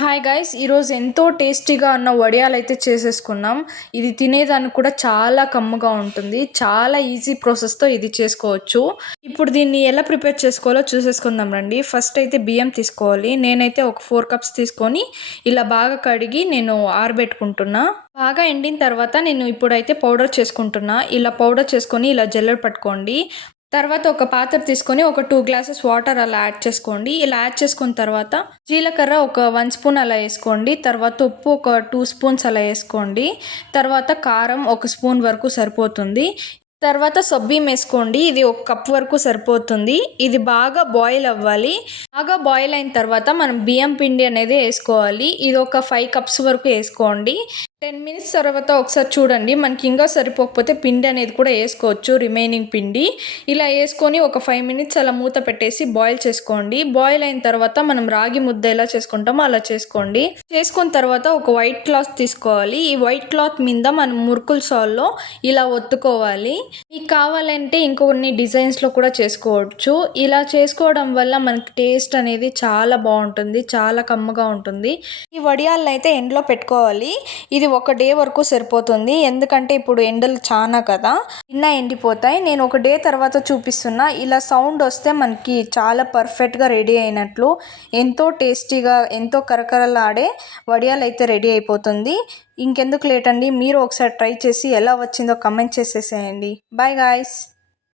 Hi guys, ఈరోజు ఎంతో టేస్టీగా ఉన్న వడియాలు అయితే చేసేసుకున్నాం. ఇది తినేదానికి కూడా చాలా కమ్మగా ఉంటుంది. చాలా ఈజీ ప్రాసెస్తో ఇది చేసుకోవచ్చు. ఇప్పుడు దీన్ని ఎలా ప్రిపేర్ చేసుకోవాలో చూసేసుకుందాం రండి. ఫస్ట్ అయితే బియ్యం తీసుకోవాలి. నేనైతే ఒక 4 కప్స్ తీసుకొని ఇలా బాగా కడిగి నేను ఆరబెట్టుకుంటున్నా. బాగా ఎండిన తర్వాత నేను ఇప్పుడైతే పౌడర్ చేసుకుంటున్నా. ఇలా పౌడర్ చేసుకొని ఇలా జల్లెడ పట్టుకోండి. తర్వాత ఒక పాత్ర తీసుకొని ఒక 2 గ్లాసెస్ వాటర్ అలా యాడ్ చేసుకోండి. ఇలా యాడ్ చేసుకున్న తర్వాత జీలకర్ర ఒక 1 స్పూన్ అలా వేసుకోండి. తర్వాత ఉప్పు ఒక 2 స్పూన్స్ అలా వేసుకోండి. తర్వాత కారం ఒక స్పూన్ వరకు సరిపోతుంది. తర్వాత సబ్బియ్యం వేసుకోండి. ఇది 1 కప్ వరకు సరిపోతుంది. ఇది బాగా బాయిల్ అవ్వాలి. బాగా బాయిల్ అయిన తర్వాత మనం బియ్యం పిండి అనేది వేసుకోవాలి. ఇది ఒక 5 కప్స్ వరకు వేసుకోండి. 10 మినిట్స్ తర్వాత ఒకసారి చూడండి. మనకి ఇంకా సరిపోకపోతే పిండి అనేది కూడా వేసుకోవచ్చు, రిమైనింగ్ పిండి. ఇలా వేసుకొని ఒక 5 మినిట్స్ అలా మూత పెట్టేసి బాయిల్ చేసుకోండి. బాయిల్ అయిన తర్వాత మనం రాగి ముద్ద ఎలా చేసుకుంటామో అలా చేసుకోండి. చేసుకున్న తర్వాత ఒక వైట్ క్లాత్ తీసుకోవాలి. ఈ వైట్ క్లాత్ మీద మనం మురుకుల సాల్లో ఇలా ఒత్తుకోవాలి. మీకు కావాలంటే ఇంకొన్ని డిజైన్స్లో కూడా చేసుకోవచ్చు. ఇలా చేసుకోవడం వల్ల మనకి టేస్ట్ అనేది చాలా బాగుంటుంది, చాలా కమ్మగా ఉంటుంది. ఈ వడియాలను అయితే ఎండలో పెట్టుకోవాలి. ఇది ఒక డే వరకు సరిపోతుంది. ఎందుకంటే ఇప్పుడు ఎండలు చాలా కదా, నిన్న ఎండిపోతాయి. నేను ఒక డే తర్వాత చూపిస్తున్నా. ఇలా సౌండ్ వస్తే మనకి చాలా పర్ఫెక్ట్గా రెడీ అయినట్లు. ఎంతో టేస్టీగా ఎంతో కరకరలాడే వడియాలు అయితే రెడీ అయిపోతుంది. ఇంకెందుకు లేట్ అండి, మీరు ఒకసారి ట్రై చేసి ఎలా వచ్చిందో కమెంట్ చేసేసేయండి. Bye guys.